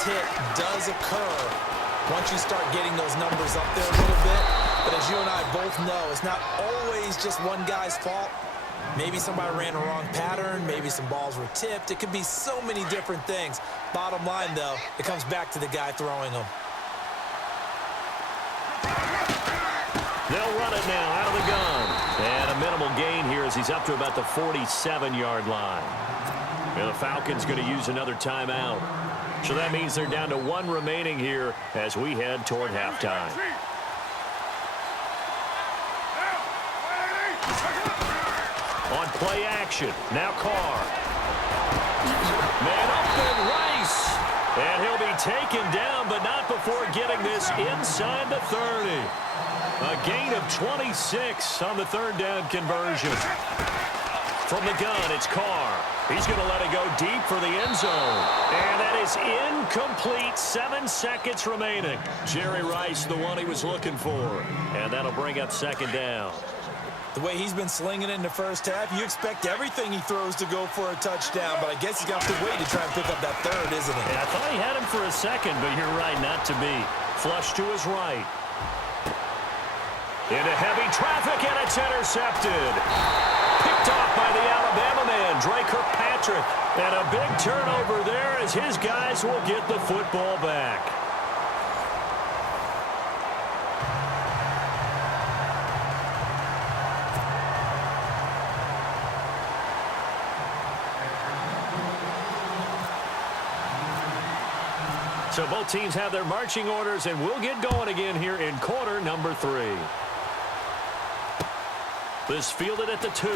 base hit does occur once you start getting those numbers up there a little bit. But as you and I both know, it's not always just one guy's fault. Maybe somebody ran a wrong pattern. Maybe some balls were tipped. It could be so many different things. Bottom line, though, it comes back to the guy throwing them. They'll run it now out of the gun. And a minimal gain here as he's up to about the 47-yard line. And the Falcons going to use another timeout. So that means they're down to one remaining here as we head toward halftime. On play action, now Carr. Man open, Rice. And he'll be taken down, but not before getting this inside the 30. A gain of 26 on the third down conversion. From the gun, it's Carr. He's going to let it go deep for the end zone. And that is incomplete. 7 seconds remaining. Jerry Rice, the one he was looking for. And that'll bring up second down. The way he's been slinging it in the first half, you expect everything he throws to go for a touchdown, but I guess he's got to wait to try and pick up that third, isn't he? Yeah, I thought he had him for a second, but you're right, not to be. Flush to his right. Into heavy traffic, and it's intercepted. Picked off by the Alabama man, Dre Kirkpatrick. And a big turnover there as his guys will get the football back. So both teams have their marching orders, and we'll get going again here in quarter number 3. This fielded at the 2.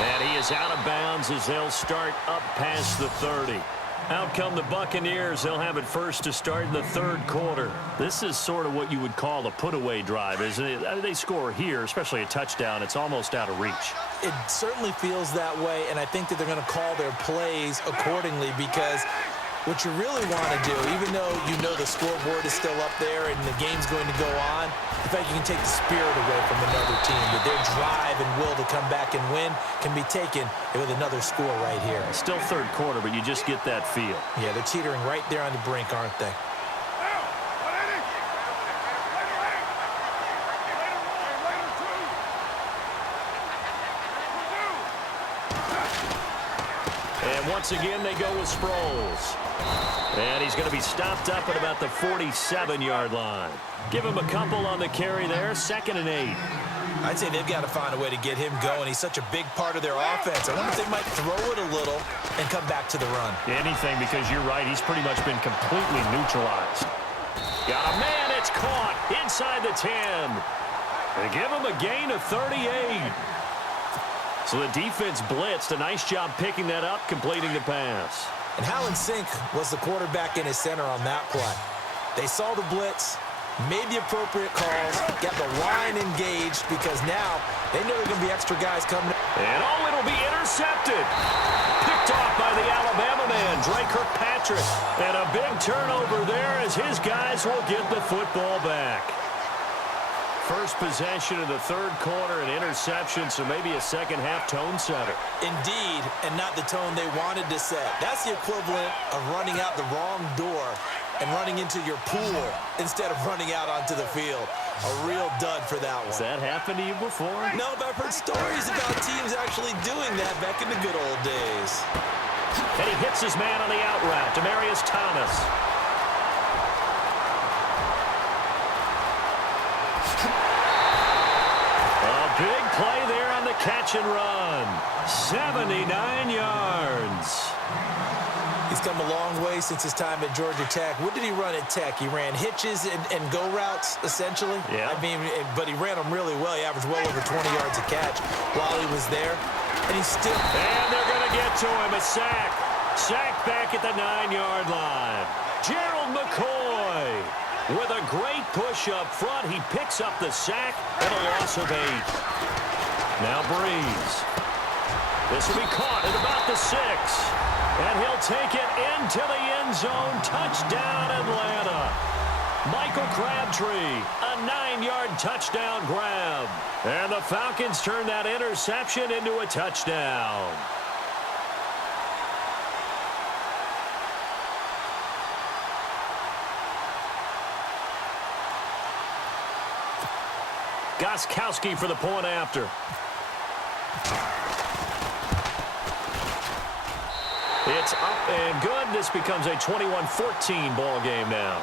And he is out of bounds as they'll start up past the 30. Out come the Buccaneers. They'll have it first to start in the third quarter. This is sort of what you would call a put-away drive, isn't it? They score here, especially a touchdown. It's almost out of reach. It certainly feels that way, and I think that they're going to call their plays accordingly because what you really want to do, even though you know the scoreboard is still up there and the game's going to go on, the fact you can take the spirit away from another team, that their drive and will to come back and win can be taken with another score right here. Still third quarter, but you just get that feel. Yeah, they're teetering right there on the brink, aren't they? And once again, they go with Sproles. And he's going to be stopped up at about the 47-yard line. Give him a couple on the carry there, 2nd and 8. I'd say they've got to find a way to get him going. He's such a big part of their offense. I wonder if they might throw it a little and come back to the run. Anything, because you're right. He's pretty much been completely neutralized. Got a man. It's caught inside the 10. They give him a gain of 38. So the defense blitzed. A nice job picking that up, completing the pass. And Howland Sink was the quarterback in his center on that play. They saw the blitz, made the appropriate calls, got the line engaged because now they know there are going to be extra guys coming. And it'll be intercepted. Picked off by the Alabama man, Dre Kirkpatrick. And a big turnover there as his guys will get the football back. First possession of the third quarter, an interception, so maybe a second-half tone setter. Indeed, and not the tone they wanted to set. That's the equivalent of running out the wrong door and running into your pool instead of running out onto the field. A real dud for that one. Has that happened to you before? No, but I've heard stories about teams actually doing that back in the good old days. And he hits his man on the out route, Demaryius Thomas. Big play there on the catch and run. 79 yards. He's come a long way since his time at Georgia Tech. What did he run at Tech? He ran hitches and go routes, essentially. Yeah. I mean, but he ran them really well. He averaged well over 20 yards a catch while he was there. And he's still... And they're going to get to him. A sack. Sack back at the 9-yard line. Gerald McCoy. With a great push up front, he picks up the sack and a loss of 8. Now Breeze. This will be caught at about the 6. And he'll take it into the end zone. Touchdown, Atlanta. Michael Crabtree, a 9-yard touchdown grab. And the Falcons turn that interception into a touchdown. Gostkowski for the point after. It's up and good. This becomes a 21-14 ball game now.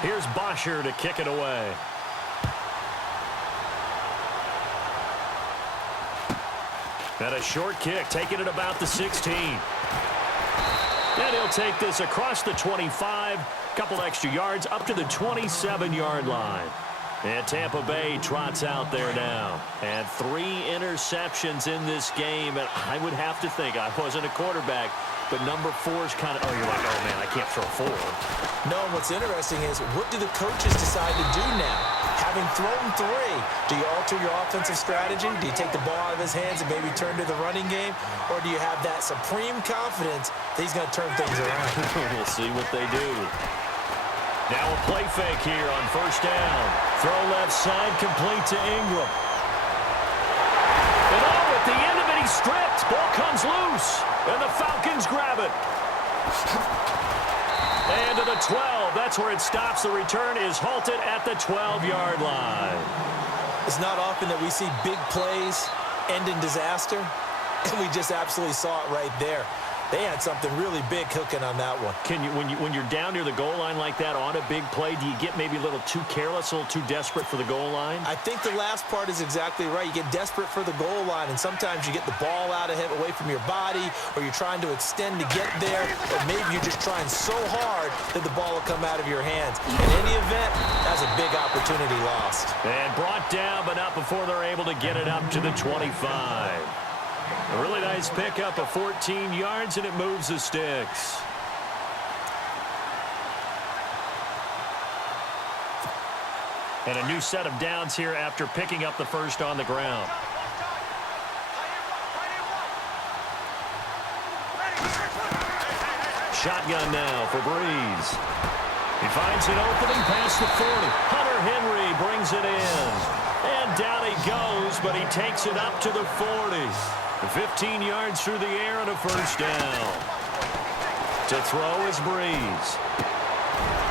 Here's Bosher to kick it away. And a short kick, taking it about the 16. And he'll take this across the 25, couple extra yards, up to the 27-yard line. And Tampa Bay trots out there now. And 3 interceptions in this game. And I would have to think, I wasn't a quarterback, but number 4 is kind of, oh, you're like, oh, man, I can't throw 4. No, what's interesting is, what do the coaches decide to do now? Having thrown 3, do you alter your offensive strategy? Do you take the ball out of his hands and maybe turn to the running game? Or do you have that supreme confidence that he's going to turn things around? We'll see what they do. Now a play fake here on first down. Throw left side, complete to Ingram. And oh, at the end of it, he's stripped. Ball comes loose, and the Falcons grab it. And to the 12, that's where it stops. The return is halted at the 12-yard line. It's not often that we see big plays end in disaster, and we just absolutely saw it right there. They had something really big cooking on that one. Can you, when you're down near the goal line like that on a big play, do you get maybe a little too careless, a little too desperate for the goal line? I think the last part is exactly right. You get desperate for the goal line, and sometimes you get the ball out of him, away from your body, or you're trying to extend to get there, or maybe you're just trying so hard that the ball will come out of your hands. In any event, that's a big opportunity lost. And brought down, but not before they're able to get it up to the 25. A really nice pickup of 14 yards, and it moves the sticks. And a new set of downs here after picking up the first on the ground. Shotgun now for Breeze. He finds an opening past the 40. Hunter Henry brings it in. And down he goes, but he takes it up to the 40. 15 yards through the air and a first down. To throw is Breeze.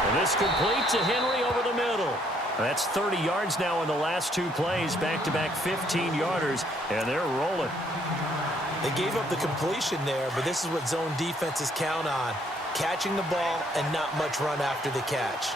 And this complete to Henry over the middle. That's 30 yards now in the last 2 plays. Back-to-back 15-yarders, and they're rolling. They gave up the completion there, but this is what zone defenses count on. Catching the ball and not much run after the catch.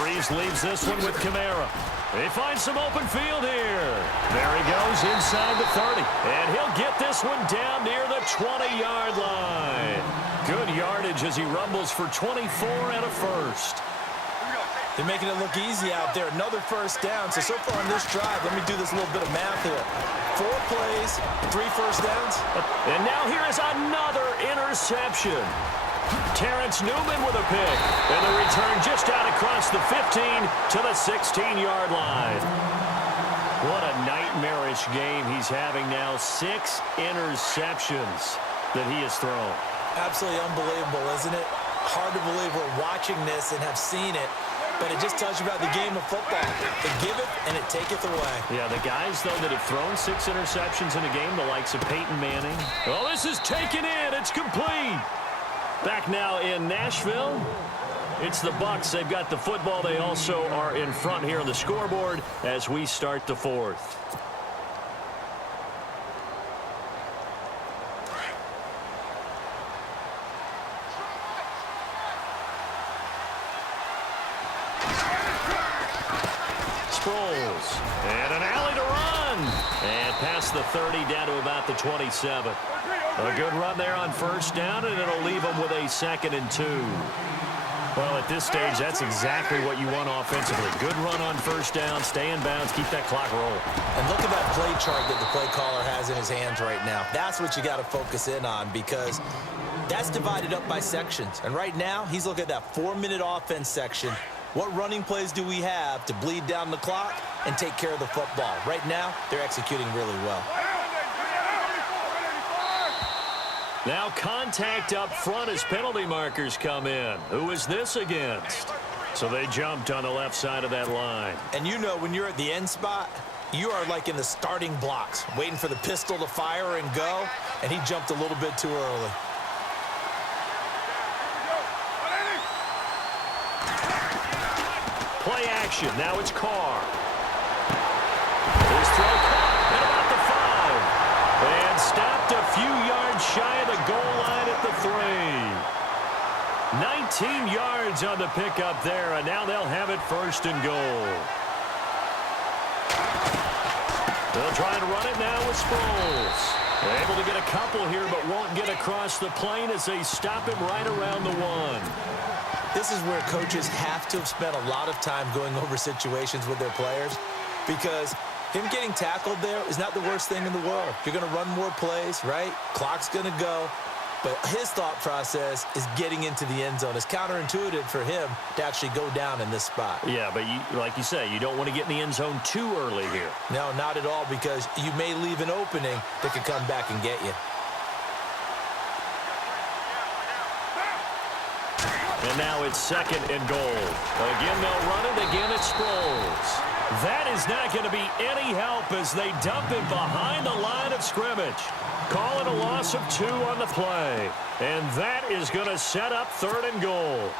Breeze leaves this one with Kamara. They find some open field here. There he goes inside the 30. And he'll get this one down near the 20-yard line. Good yardage as he rumbles for 24 and a first. They're making it look easy out there. Another first down. So far on this drive, let me do this little bit of math here. 4 plays, 3 first downs. And now here is another interception. Terrence Newman with a pick. And the return just out across the 15 to the 16-yard line. What a nightmarish game he's having now. 6 interceptions that he has thrown. Absolutely unbelievable, isn't it? Hard to believe we're watching this and have seen it. But it just tells you about the game of football. It giveth and it taketh away. Yeah, the guys, though, that have thrown 6 interceptions in a game, the likes of Peyton Manning. Oh, this is taken in. It's complete. Back now in Nashville. It's the Bucs. They've got the football. They also are in front here on the scoreboard as we start the 4th. And an alley to run. And past the 30 down to about the 27. A good run there on first down, and it'll leave them with a 2nd and 2. Well, at this stage, that's exactly what you want offensively. Good run on first down, stay in bounds, keep that clock rolling. And look at that play chart that the play caller has in his hands right now. That's what you got to focus in on, because that's divided up by sections. And right now, he's looking at that 4-minute offense section. What running plays do we have to bleed down the clock and take care of the football? Right now, they're executing really well. Now contact up front as penalty markers come in. Who is this against? So they jumped on the left side of that line. And you know, when you're at the end spot, you are like in the starting blocks, waiting for the pistol to fire and go, and he jumped a little bit too early. Play action. Now it's Carr. His throw caught at about the 5. And stopped a few yards shy of the goal line at the 3. 19 yards on the pickup there, and now they'll have it first and goal. They'll try to run it now with Sproles. They're able to get a couple here, but won't get across the plane as they stop him right around the 1. This is where coaches have to have spent a lot of time going over situations with their players, because him getting tackled there is not the worst thing in the world. You're going to run more plays, right? Clock's going to go. But his thought process is getting into the end zone. It's counterintuitive for him to actually go down in this spot. Yeah, but like you say, you don't want to get in the end zone too early here. No, not at all, because you may leave an opening that could come back and get you. And now it's second and goal. Again, they'll run it. Again, it's Sproles. That is not going to be any help as they dump it behind the line of scrimmage. Call it a loss of 2 on the play. And that is going to set up third and goal.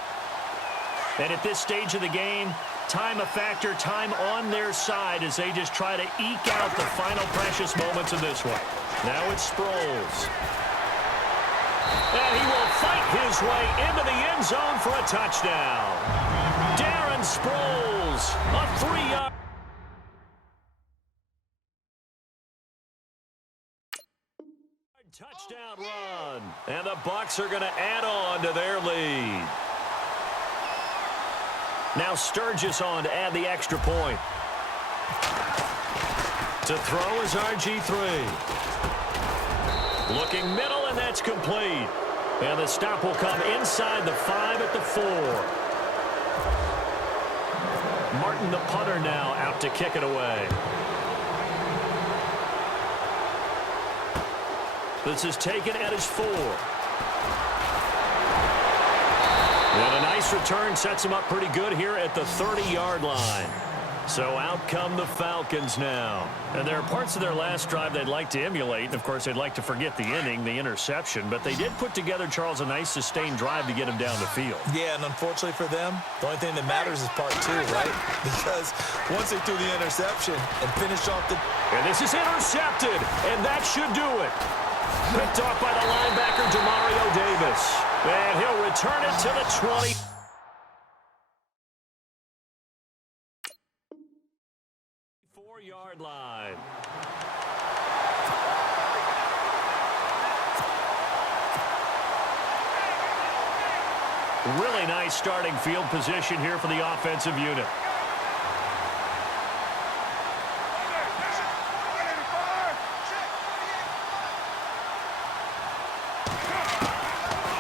And at this stage of the game, time a factor, time on their side as they just try to eke out the final precious moments of this one. Now it's Sproles. And he will fight his way into the end zone for a touchdown. Darren Sproles, a 3-yard. Touchdown run. And the Bucs are going to add on to their lead. Now Sturgis on to add the extra point. To throw is RG3. Looking middle, and that's complete. And the stop will come inside the 5 at the 4. Martin, the punter, now out to kick it away. This is taken at his 4. And a nice return sets him up pretty good here at the 30-yard line. So out come the Falcons now. And there are parts of their last drive they'd like to emulate. And, of course, they'd like to forget the inning, the interception. But they did put together, Charles, a nice sustained drive to get him down the field. Yeah, and unfortunately for them, the only thing that matters is part 2, right? Because once they threw the interception and finished off the... And this is intercepted, and that should do it. Picked off by the linebacker, Demario Davis. And he'll return it to the 20. 4-yard line. Really nice starting field position here for the offensive unit.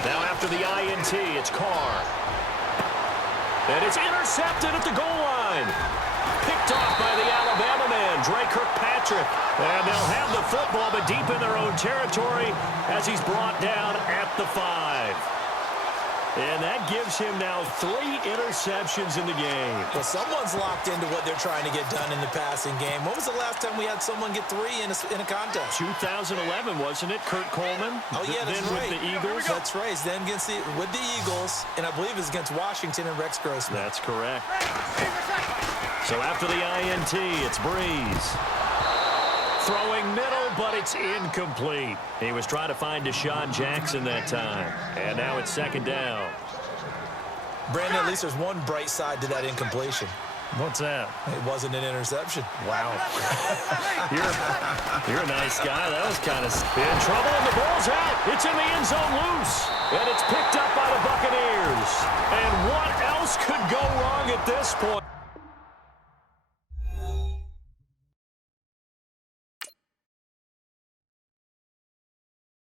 Now after the INT, it's Carr. And it's intercepted at the goal line. Picked off by the Alabama man, Dre Kirkpatrick. And they'll have the football, but deep in their own territory as he's brought down at the 5. And that gives him now 3 interceptions in the game. Well, someone's locked into what they're trying to get done in the passing game. When was the last time we had someone get 3 in a contest? 2011, wasn't it? Kurt Coleman? Oh, yeah, that's right. With the Eagles? That's right. Then with the Eagles, and I believe it's against Washington and Rex Grossman. That's correct. So after the INT, it's Breeze. Throwing middle, but it's incomplete. He was trying to find Deshaun Jackson that time. And now it's second down. Brandon, at least there's one bright side to that incompletion. What's that? It wasn't an interception. Wow. you're a nice guy. That was kind of in trouble, and the ball's out. It's in the end zone loose. And it's picked up by the Buccaneers. And what else could go wrong at this point?